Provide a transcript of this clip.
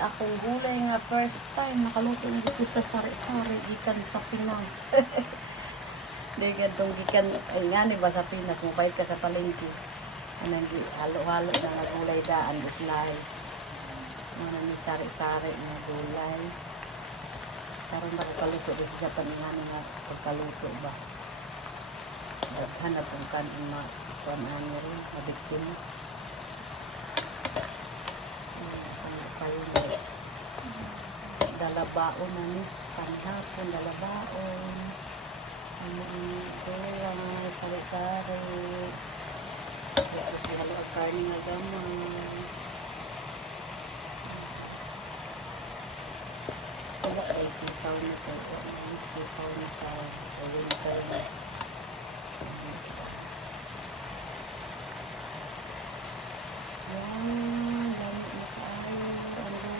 akong gulay nga first time nakaluto dito sa sari-sari gikan sa Pinas. Di gadtong gikan ay nga ni ba sa Pinas mo ka sa palengke. Anong halo-halo na nga gulay daan slice. Ano ni sari-sari nga gulay. Karon nakakaluto din sa panihan nga pagkaluto ba. Hanap ang kanin na kuan-an rin, mabiktim. Dalabaon na ni panghapon, dalabaon. Ano ito lang, sari-sari. Kaya sa halo ang karni nga gamay. Wala ay sipaw na ito. Sipaw na ito. Ayun ito.